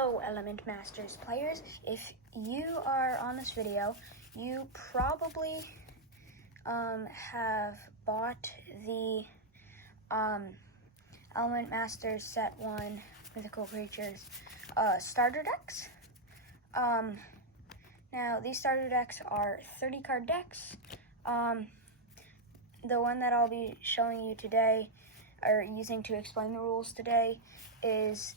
Hello Element Masters players. If you are on this video, you probably have bought the Element Masters Set 1 Mythical Creatures starter decks. Now these starter decks are 30 card decks. The one that I'll be showing you today, or using to explain the rules today, is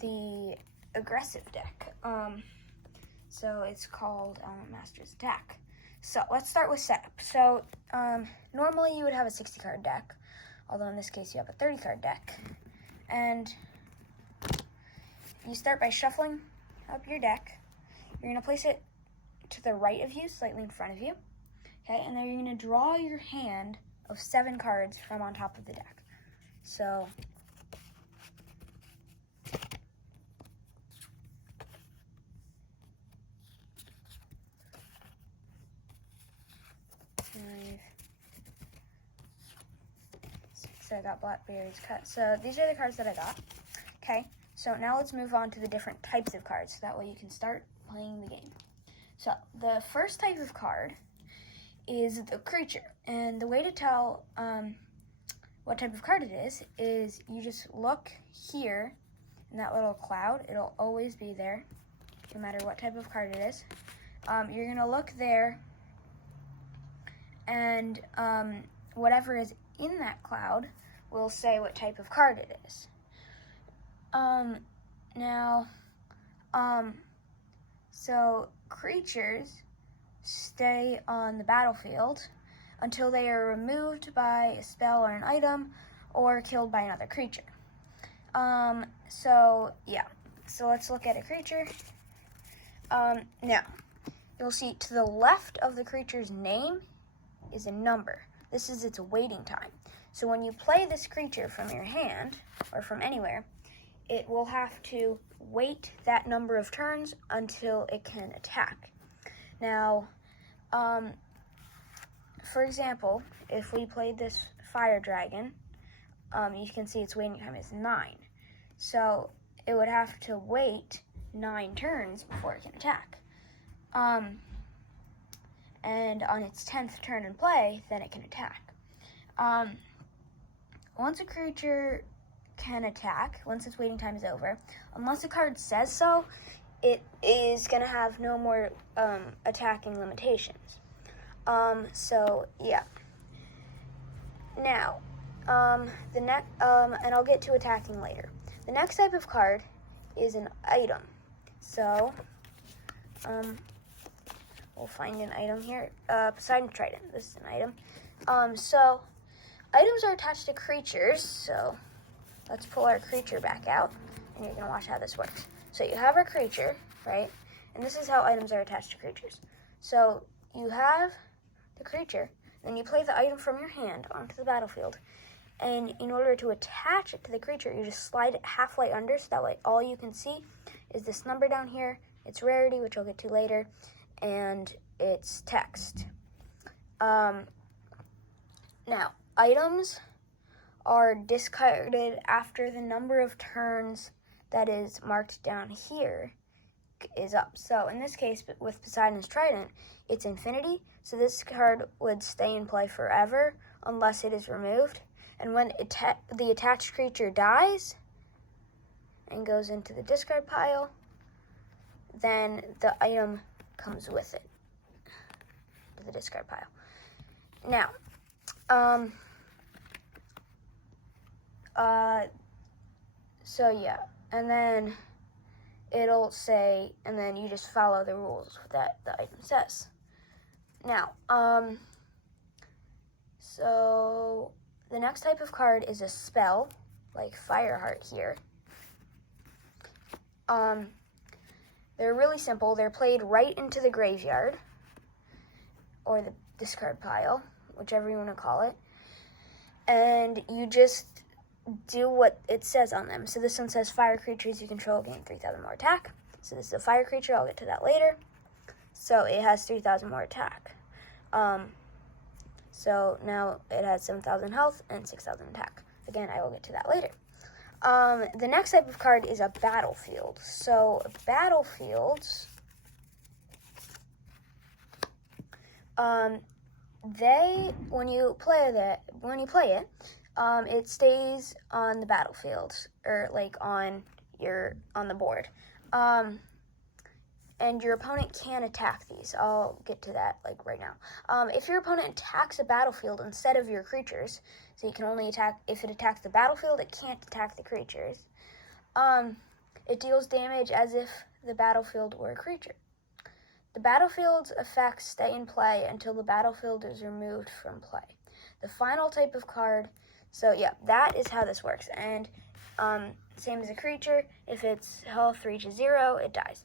the aggressive deck. So it's called Element Masters Attack. So let's start with setup. So normally you would have a 60 card deck, although in this case you have a 30 card deck. And you start by shuffling up your deck. You're going to place it to the right of you, slightly in front of you. Okay, and then you're going to draw your hand of 7 cards from on top of the deck. So I got blackberries cut. So these are the cards that I got. Okay, so now let's move on to the different types of cards, so that way you can start playing the game. So the first type of card is the creature, and the way to tell what type of card it is you just look here in that little cloud. It'll always be there, no matter what type of card it is. You're gonna look there, and whatever is in that cloud will say what type of card it is. So creatures stay on the battlefield until they are removed by a spell or an item or killed by another creature. So let's look at a creature. Now, you'll see to the left of the creature's name is a number. This is its waiting time. So when you play this creature from your hand or from anywhere, it will have to wait that number of turns until it can attack. Now, for example, if we played this fire dragon, you can see its waiting time is 9. So it would have to wait 9 turns before it can attack. And on its 10th turn in play, then it can attack. Once a creature can attack, once its waiting time is over, unless a card says so, it is going to have no more attacking limitations. So yeah. Now, and I'll get to attacking later. The next type of card is an item. So, we'll find an item here. Poseidon's Trident. This is an item. So items are attached to creatures. So let's pull our creature back out, and you're gonna watch how this works. So you have our creature, right? And this is how items are attached to creatures. So you have the creature, then you play the item from your hand onto the battlefield. And in order to attach it to the creature, you just slide it halfway under, so that way all you can see is this number down here, its rarity, which I'll get to later, and its text. Now, items are discarded after the number of turns that is marked down here is up. So in this case, with Poseidon's Trident, it's infinity, so this card would stay in play forever unless it is removed. And when the attached creature dies and goes into the discard pile, then the item comes with it to the discard pile. Now, so yeah, and then it'll say, and then you just follow the rules that the item says. Now, so the next type of card is a spell, like Fireheart here. They're really simple. They're played right into the graveyard, or the discard pile, whichever you want to call it. And you just do what it says on them. So this one says fire creatures you control gain 3,000 more attack. So this is a fire creature. I'll get to that later. So it has 3,000 more attack. So now it has 7,000 health and 6,000 attack. Again, I will get to that later. The next type of card is a battlefield. So battlefields, when you play it, it stays on the battlefield or like on the board. And your opponent can attack these. I'll get to that like right now. If your opponent attacks a battlefield instead of your creatures, so you can only attack, if it attacks the battlefield, it can't attack the creatures. It deals damage as if the battlefield were a creature. The battlefield's effects stay in play until the battlefield is removed from play. The final type of card, so yeah, that is how this works. And same as a creature, if its health reaches 0, it dies.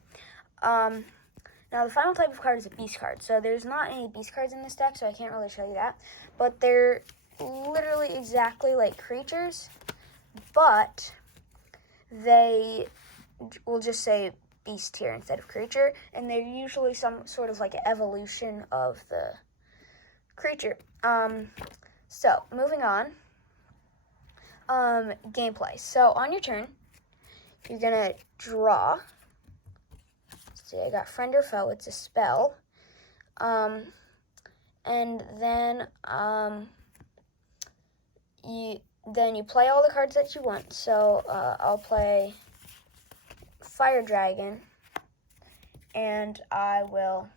Now the final type of card is a beast card. So there's not any beast cards in this deck, so I can't really show you that. But they're literally exactly like creatures, but they will just say beast here instead of creature, and they're usually some sort of like evolution of the creature. So moving on, gameplay. So on your turn, you're gonna draw. See, I got friend or foe. It's a spell. And then you play all the cards that you want. So I'll play Fire Dragon, and I will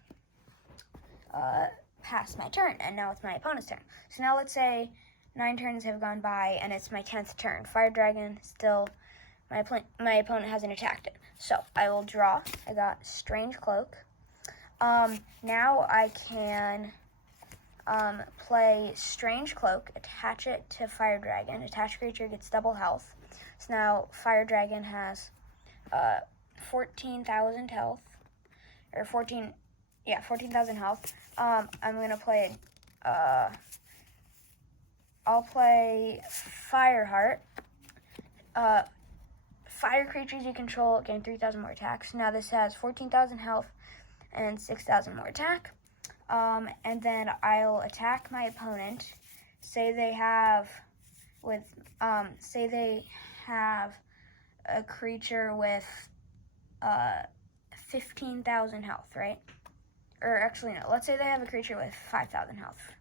pass my turn. And now it's my opponent's turn. So now let's say 9 turns have gone by, and it's my 10th turn. Fire Dragon still. My opponent hasn't attacked it. So I will draw. I got Strange Cloak. Now I can play Strange Cloak, attach it to Fire Dragon. Attached creature gets double health. So now Fire Dragon has 14,000 health. Or 14,000 health. I'm going to play, I'll play Fireheart. Fire creatures you control gain 3,000 more attacks. Now this has 14,000 health and 6,000 more attack. And then I'll attack my opponent. Say they have a creature with 15,000 health, right? Or actually no, let's say they have a creature with 5,000 health.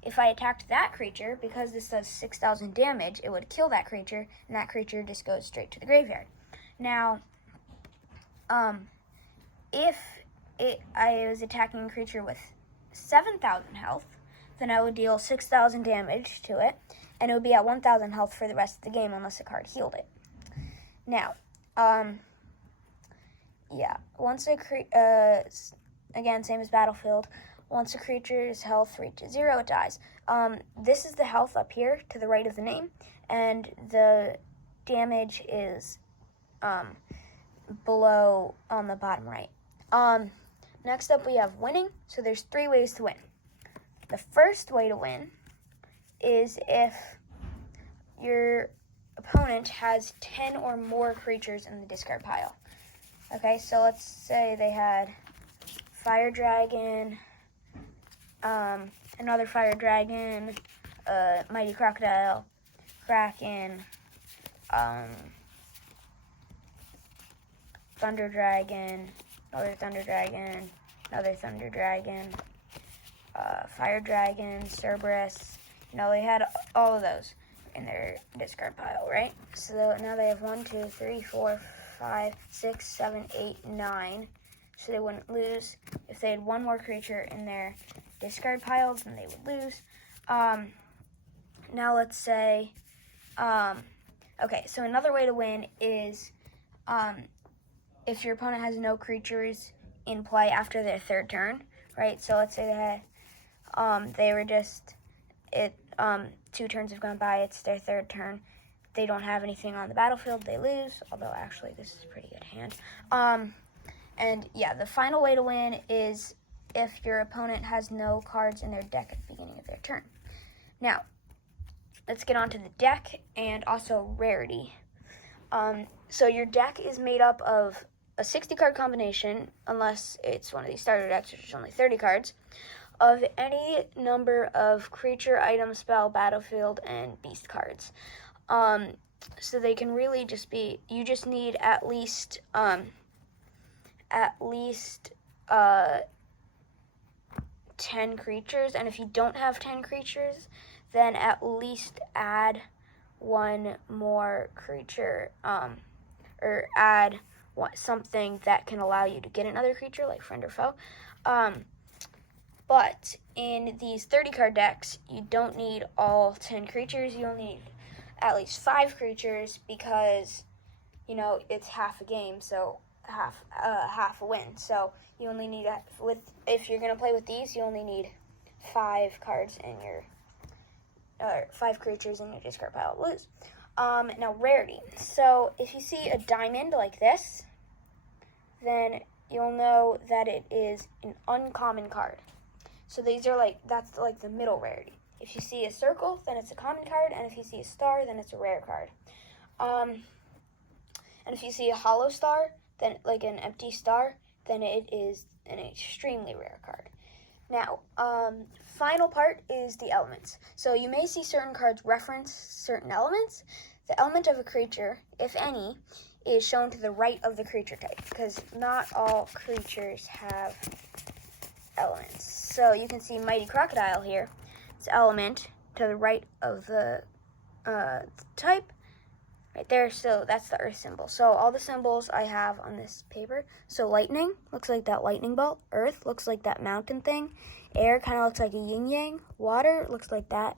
If I attacked that creature, because this does 6,000 damage, it would kill that creature, and that creature just goes straight to the graveyard. Now, if I was attacking a creature with 7,000 health, then I would deal 6,000 damage to it, and it would be at 1,000 health for the rest of the game unless a card healed it. Now, once again, same as Battlefield, once a creature's health reaches 0, it dies. This is the health up here to the right of the name, and the damage is below on the bottom right. Next up, we have winning. So there's 3 ways to win. The first way to win is if your opponent has 10 or more creatures in the discard pile. Okay, so let's say they had Fire Dragon, another Fire Dragon, Mighty Crocodile, Kraken, Thunder Dragon, another Thunder Dragon, another Thunder Dragon, Fire Dragon, Cerberus. They had all of those in their discard pile, right? So now they have 1, 2, 3, 4, 5, 6, 7, 8, 9. So they wouldn't lose. If they had one more creature in their discard piles, then they would lose. Now let's say, okay, so another way to win is if your opponent has no creatures in play after their 3rd turn, right? So let's say they were just, 2 turns have gone by, it's their 3rd turn. They don't have anything on the battlefield, they lose, although actually this is a pretty good hand. And yeah, the final way to win is if your opponent has no cards in their deck at the beginning of their turn. Now, let's get on to the deck and also rarity. So your deck is made up of a 60-card combination, unless it's one of these starter decks, which is only 30 cards, of any number of creature, item, spell, battlefield, and beast cards. So they can really just be, you just need at least 10 creatures, and if you don't have 10 creatures, then at least add one more creature, or add something that can allow you to get another creature, like friend or foe. But in these 30 card decks, you don't need all 10 creatures. You only need at least 5 creatures because, you know, it's half a game, so half a win. So you only need if you're gonna play with these, you only need 5 cards in your 5 creatures in your discard pile to lose. Now rarity. So if you see a diamond like this, then you'll know that it is an uncommon card. So that's like the middle rarity. If you see a circle, then it's a common card, and if you see a star, then it's a rare card. And if you see a hollow star, then like an empty star, then it is an extremely rare card. Now, final part is the elements. So you may see certain cards reference certain elements. The element of a creature, if any, is shown to the right of the creature type, because not all creatures have elements. So you can see Mighty Crocodile here. It's element to the right of the type, right there. So that's the earth symbol. So all the symbols I have on this paper. So lightning looks like that lightning bolt. Earth looks like that mountain thing. Air kind of looks like a yin yang. Water looks like that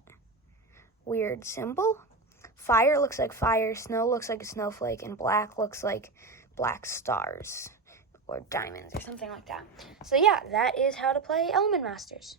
weird symbol. Fire looks like fire. Snow looks like a snowflake. And black looks like black stars or diamonds or something like that. So yeah, that is how to play Element Masters.